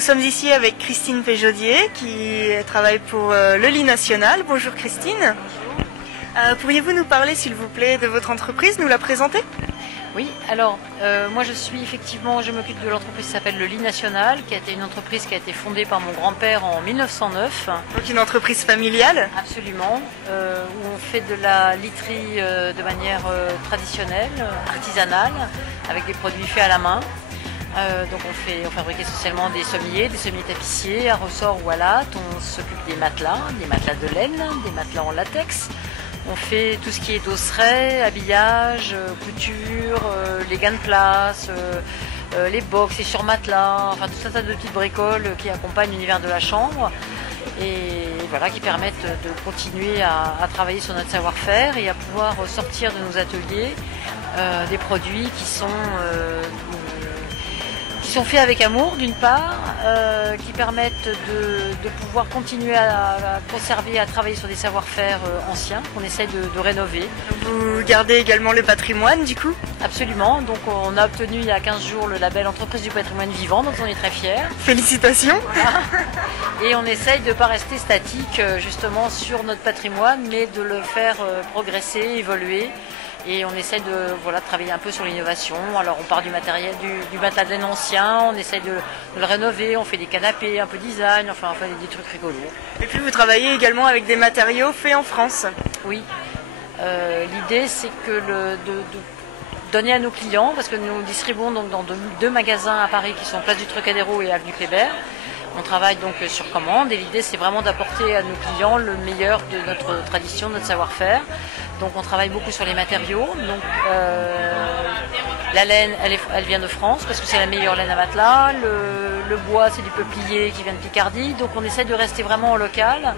nous sommes ici avec Christine Péjaudier qui travaille pour le lit national. Bonjour Christine. Pourriez-vous nous parler s'il vous plaît de votre entreprise, nous la présenter? Oui, alors moi je m'occupe de l'entreprise qui s'appelle le lit national, qui a été une entreprise qui a été fondée par mon grand-père en 1909. Donc une entreprise familiale? Absolument, où on fait de la literie de manière traditionnelle, artisanale, avec des produits faits à la main. Donc on fabrique essentiellement des sommiers tapissiers à ressort ou à latte. On s'occupe des matelas de laine, des matelas en latex. On fait tout ce qui est dosseret, habillage, couture, les gains de place, les box, les surmatelas, enfin tout un tas de petites bricoles qui accompagnent l'univers de la chambre et voilà, qui permettent de continuer à travailler sur notre savoir-faire et à pouvoir sortir de nos ateliers des produits qui sont faits avec amour d'une part, qui permettent de pouvoir continuer à conserver, à travailler sur des savoir-faire anciens qu'on essaye de rénover. Vous gardez également le patrimoine du coup? Absolument, donc on a obtenu il y a 15 jours le label Entreprise du patrimoine vivant, donc on est très fiers. Félicitations. Voilà. Et on essaye de ne pas rester statique justement sur notre patrimoine, mais de le faire progresser, évoluer. Et on essaie de travailler un peu sur l'innovation. Alors on part du matériel, du matelas de laine ancien, on essaie de le rénover, on fait des canapés, un peu design, enfin on fait des trucs rigolos. Et puis vous travaillez également avec des matériaux faits en France? Oui. L'idée c'est que de donner à nos clients, parce que nous distribuons donc dans deux magasins à Paris qui sont Place du Trocadéro et Avenue Kléber. On travaille donc sur commande et l'idée c'est vraiment d'apporter à nos clients le meilleur de notre tradition, de notre savoir-faire. Donc on travaille beaucoup sur les matériaux. Donc la laine, elle vient de France parce que c'est la meilleure laine à matelas. Le bois, c'est du peuplier qui vient de Picardie. Donc on essaie de rester vraiment au local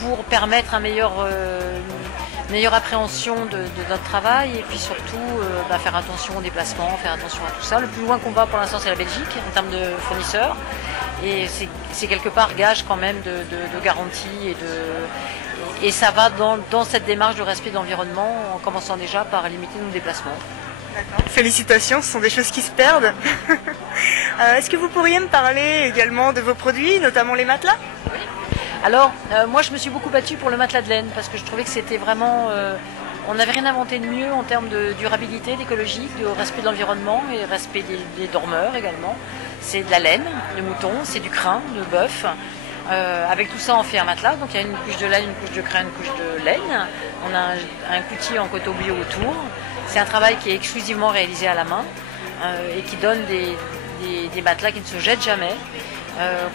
pour permettre une meilleure appréhension de notre travail et puis surtout faire attention aux déplacements, faire attention à tout ça. Le plus loin qu'on va pour l'instant c'est la Belgique en termes de fournisseurs et c'est quelque part gage quand même de garantie et ça va dans cette démarche de respect de l'environnement en commençant déjà par limiter nos déplacements. D'accord. Félicitations, ce sont des choses qui se perdent. Est-ce que vous pourriez me parler également de vos produits, notamment les matelas? Oui. Alors, moi je me suis beaucoup battue pour le matelas de laine parce que je trouvais que c'était vraiment... on n'avait rien inventé de mieux en termes de durabilité, d'écologie, de respect de l'environnement et respect des dormeurs également. C'est de la laine, de mouton, c'est du crin, de bœuf. Avec tout ça on fait un matelas, donc il y a une couche de laine, une couche de crin, une couche de laine. On a un coutil en coton bio autour. C'est un travail qui est exclusivement réalisé à la main et qui donne des matelas qui ne se jettent jamais.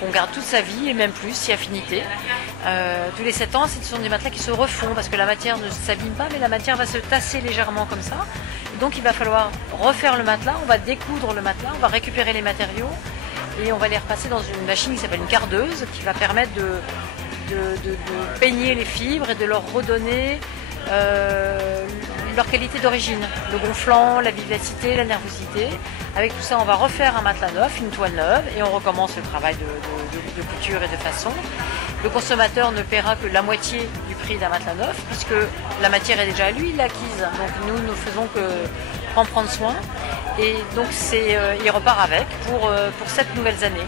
Qu'on garde toute sa vie et même plus si affinité. Tous les 7 ans, ce sont des matelas qui se refont parce que la matière ne s'abîme pas mais la matière va se tasser légèrement comme ça. Donc il va falloir refaire le matelas, on va découdre le matelas, on va récupérer les matériaux et on va les repasser dans une machine qui s'appelle une cardeuse qui va permettre de peigner les fibres et de leur redonner leur qualité d'origine, le gonflant, la vivacité, la nervosité. Avec tout ça, on va refaire un matelas neuf, une toile neuve, et on recommence le travail de couture et de façon. Le consommateur ne paiera que la moitié du prix d'un matelas neuf, puisque la matière est déjà à lui, il l'a acquise. Donc nous ne faisons que en prendre soin, et donc il repart avec pour 7 nouvelles années.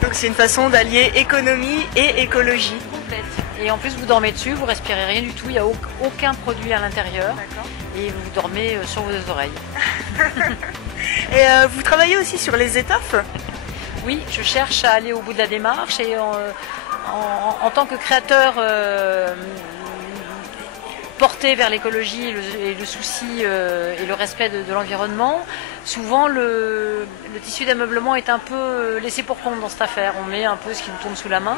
Donc c'est une façon d'allier économie et écologie. Complète. Et en plus vous dormez dessus, vous respirez rien du tout, il n'y a aucun produit à l'intérieur. Et vous dormez sur vos oreilles. Et vous travaillez aussi sur les étoffes? Oui, je cherche à aller au bout de la démarche et en tant que créateur porté vers l'écologie et le souci et le respect de l'environnement, souvent le tissu d'ameublement est un peu laissé pour compte dans cette affaire. On met un peu ce qui nous tombe sous la main.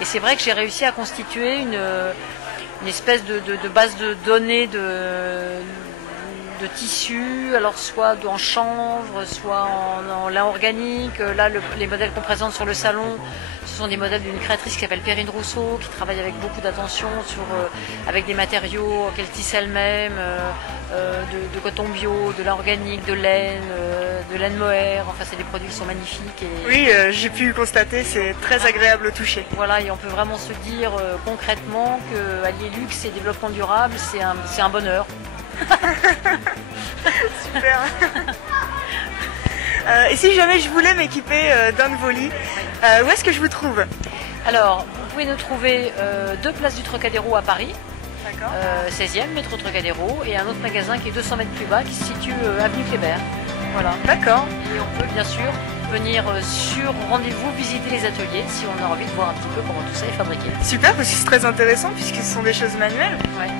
Et c'est vrai que j'ai réussi à constituer une espèce de base de données de tissus, alors soit en chanvre, soit en lin organique. Là, les modèles qu'on présente sur le salon, ce sont des modèles d'une créatrice qui s'appelle Perrine Rousseau, qui travaille avec beaucoup d'attention avec des matériaux qu'elle tisse elle-même, de coton bio, de lin organique, de laine mohair. Enfin, c'est des produits qui sont magnifiques. Et... Oui, j'ai pu constater, c'est très agréable au toucher. Voilà, et on peut vraiment se dire concrètement que allier luxe et développement durable, c'est un bonheur. Super. Et si jamais je voulais m'équiper d'un de vos lits, où est-ce que je vous trouve? Alors, vous pouvez nous trouver 2 places du Trocadéro à Paris, D'accord. 16e, métro Trocadéro, et un autre magasin qui est 200 mètres plus bas, qui se situe avenue Kléber. Voilà. D'accord. Et on peut bien sûr venir sur rendez-vous visiter les ateliers si on a envie de voir un petit peu comment tout ça est fabriqué. Super, parce que c'est très intéressant puisque ce sont des choses manuelles. Ouais.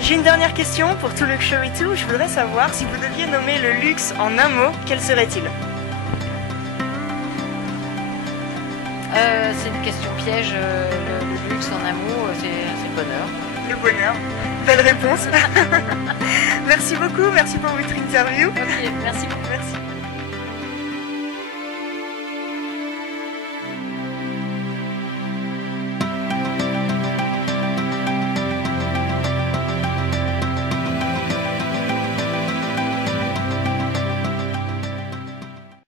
J'ai une dernière question pour tout Luxury 2. Je voudrais savoir si vous deviez nommer le luxe en un mot, quel serait-il? C'est une question piège. Le luxe en un mot, c'est le bonheur. Le bonheur. Belle réponse. Merci beaucoup, merci pour votre interview. Ok, merci beaucoup. Merci.